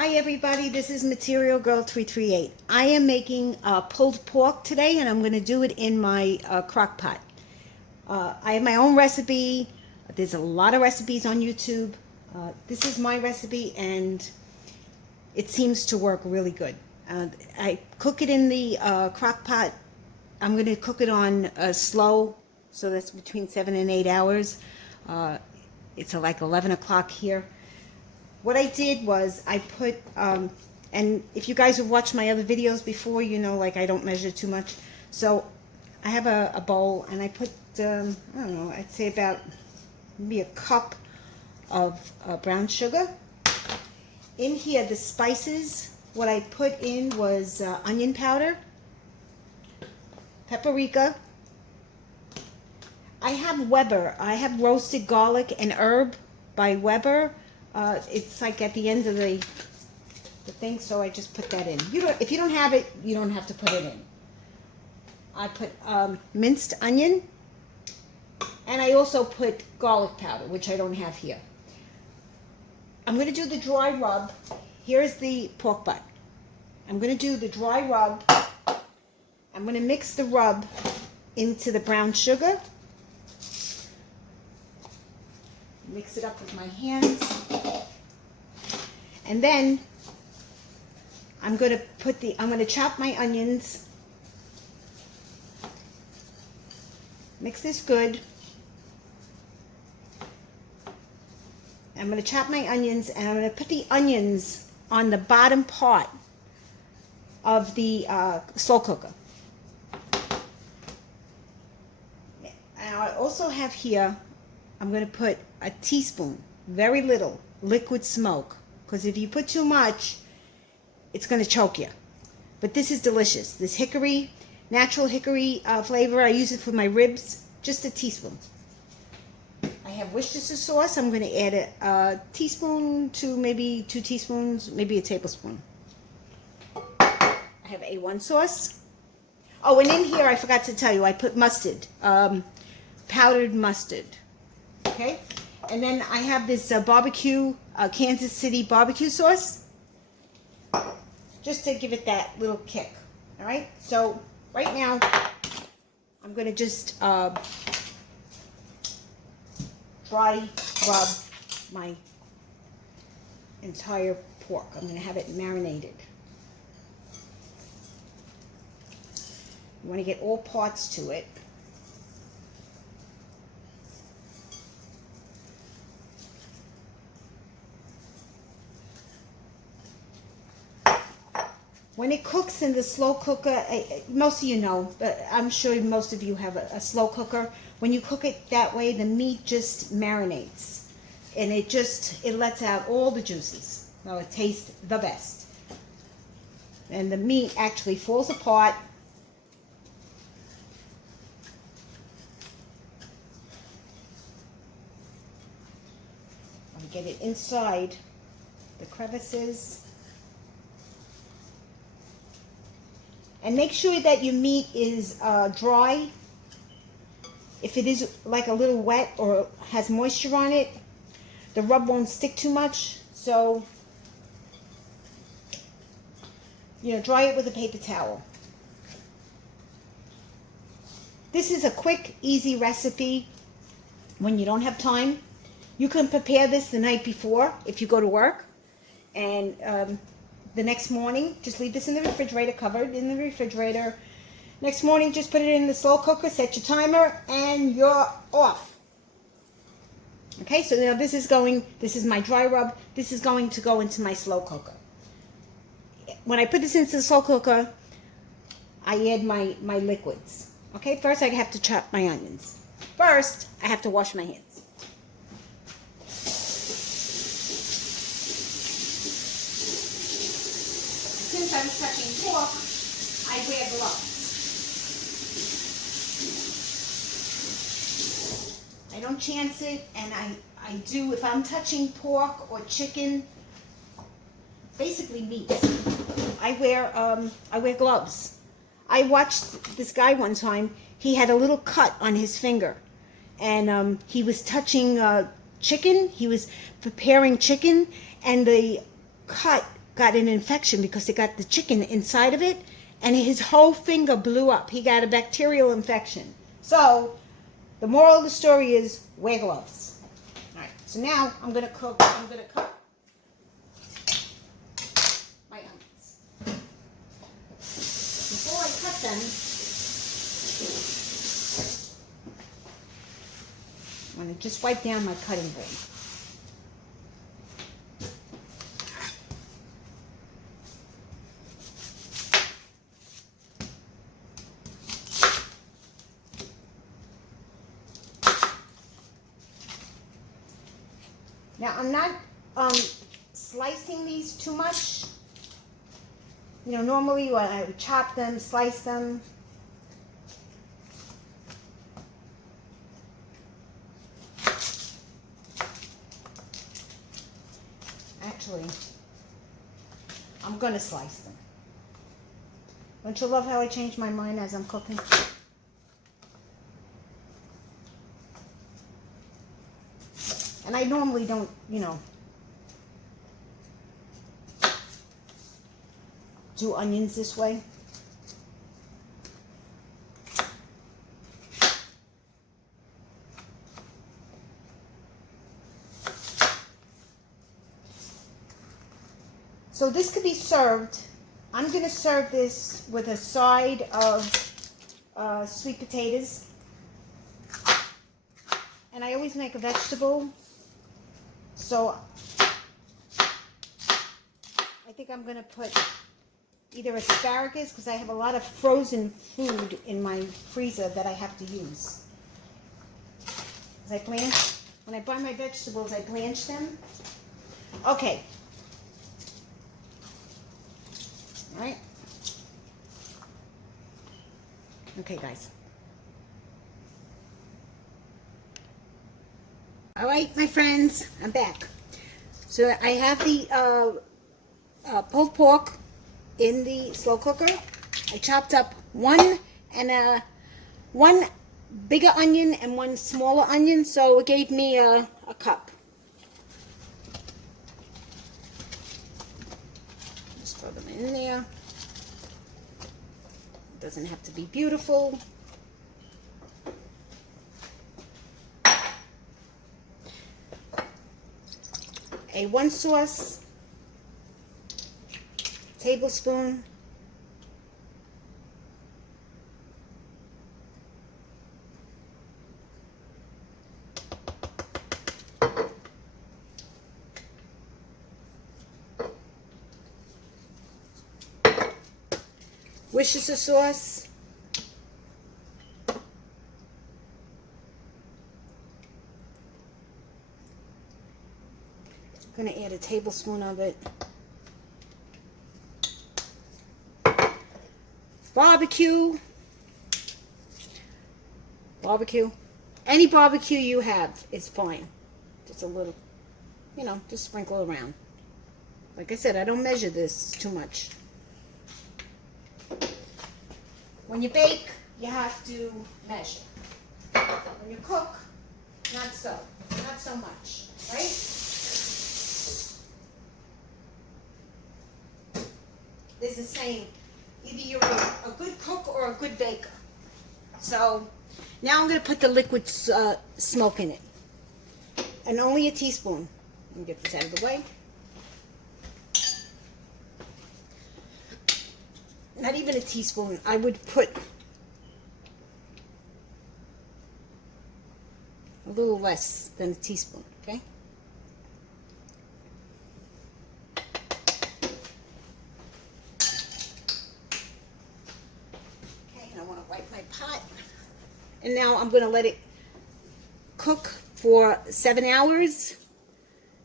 Hi everybody, this is Material Girl 338. I am making pulled pork today and I'm going to do it in my crock pot. I have my own recipe. There's a lot of recipes on YouTube. This is my recipe and it seems to work really good. I cook it in the crock pot. I'm going to cook it on slow, so that's between 7 and 8 hours. It's like 11 o'clock here. What I did was I put, and if you guys have watched my other videos before, you know, like I don't measure too much. So I have a bowl and I put, I don't know, I'd say about maybe a cup of brown sugar. In here, the spices, what I put in was onion powder, paprika. I have Weber. I have roasted garlic and herb by Weber. It's like at the end of the thing, so I just put that in. If you don't have it, you don't have to put it in. I put minced onion, and I also put garlic powder, which I don't have here. I'm going to do the dry rub. Here's the pork butt. I'm going to do the dry rub. I'm going to mix the rub into the brown sugar. Mix it up with my hands. And then I'm going to chop my onions. Mix this good. I'm going to chop my onions and I'm going to put the onions on the bottom part of the slow cooker. And I also have here, I'm going to put a teaspoon, very little, liquid smoke. Because if you put too much, it's going to choke you. But this is delicious. This hickory, natural hickory flavor, I use it for my ribs. Just a teaspoon. I have Worcestershire sauce. I'm going to add a teaspoon to maybe 2 teaspoons, maybe a tablespoon. I have A1 sauce. Oh, and in here, I forgot to tell you, I put mustard, powdered mustard. Okay? And then I have this barbecue, Kansas City barbecue sauce, just to give it that little kick. All right? So right now, I'm going to just dry rub my entire pork. I'm going to have it marinated. You want to get all parts to it. When it cooks in the slow cooker, most of you know, but I'm sure most of you have a slow cooker. When you cook it that way, the meat just marinates. And it lets out all the juices. So it tastes the best. And the meat actually falls apart. I'll get it inside the crevices. And make sure that your meat is dry. If it is like a little wet or has moisture on it, the rub won't stick too much. So, you know, dry it with a paper towel. This is a quick, easy recipe when you don't have time. You can prepare this the night before if you go to work. And the next morning, just leave this in the refrigerator, covered in the refrigerator. Next morning, just put it in the slow cooker, set your timer, and you're off. Okay, so now this is my dry rub. This is going to go into my slow cooker. When I put this into the slow cooker, I add my liquids. Okay, first I have to chop my onions. First, I have to wash my hands. Since I was touching pork, I wear gloves. I don't chance it, and I do, if I'm touching pork or chicken, basically meat, I wear gloves. I watched this guy one time, he had a little cut on his finger, and he was touching chicken, he was preparing chicken, and the cut got an infection because it got the chicken inside of it, and his whole finger blew up. He got a bacterial infection. So the moral of the story is wear gloves. All right, so now I'm going to cut my onions. Before I cut them, I'm going to just wipe down my cutting board. Now, I'm not slicing these too much. You know, normally I would chop them, slice them. Actually, I'm going to slice them. Don't you love how I change my mind as I'm cooking? And I normally don't, you know, do onions this way. So this could be served. I'm going to serve this with a side of sweet potatoes. And I always make a vegetable. So I think I'm going to put either asparagus, because I have a lot of frozen food in my freezer that I have to use. When I buy my vegetables, I blanch them. Okay. All right. Okay, guys. All right, my friends, I'm back. So I have the pulled pork in the slow cooker. I chopped up one bigger onion and one smaller onion, so it gave me a cup. Just throw them in there. It doesn't have to be beautiful. A 1 sauce tablespoon Worcestershire sauce, I'm going to add a tablespoon of it. Barbecue. Any barbecue you have is fine. Just a little, you know, just sprinkle around. Like I said, I don't measure this too much. When you bake, you have to measure. When you cook, not so much, right? There's a saying, either you're a good cook or a good baker. So now I'm going to put the liquid smoke in it. And only a teaspoon. Let me get this out of the way. Not even a teaspoon. I would put a little less than a teaspoon, okay? And now I'm going to let it cook for 7 hours,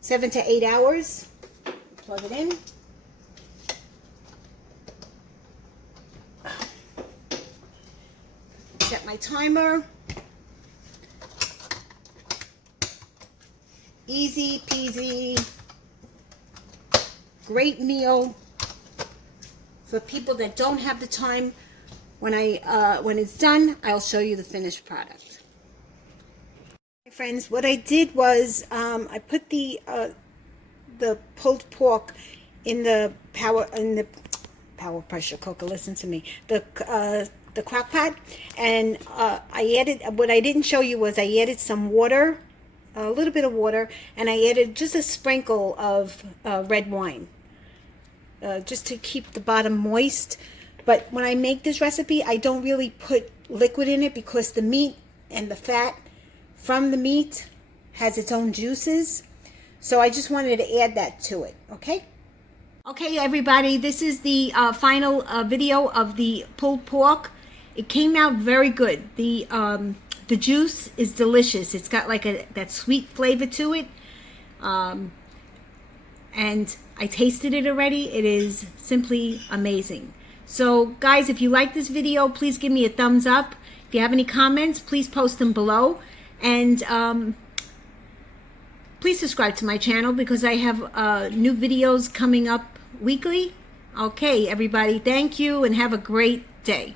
7 to 8 hours. Plug it in. Set my timer. Easy peasy. Great meal for people that don't have the time. When it's done, I'll show you the finished product. Hey friends, what I did was I put the pulled pork in the power pressure cooker. Listen to me. The crock pot, and I added, what I didn't show you was I added some water, a little bit of water, and I added just a sprinkle of red wine, just to keep the bottom moist. But when I make this recipe, I don't really put liquid in it because the meat and the fat from the meat has its own juices. So I just wanted to add that to it, okay? Okay, everybody, this is the final video of the pulled pork. It came out very good. The juice is delicious. It's got like that sweet flavor to it. And I tasted it already. It is simply amazing. So guys, if you like this video, please give me a thumbs up. If you have any comments, please post them below. And please subscribe to my channel because I have new videos coming up weekly. Okay, everybody, thank you and have a great day.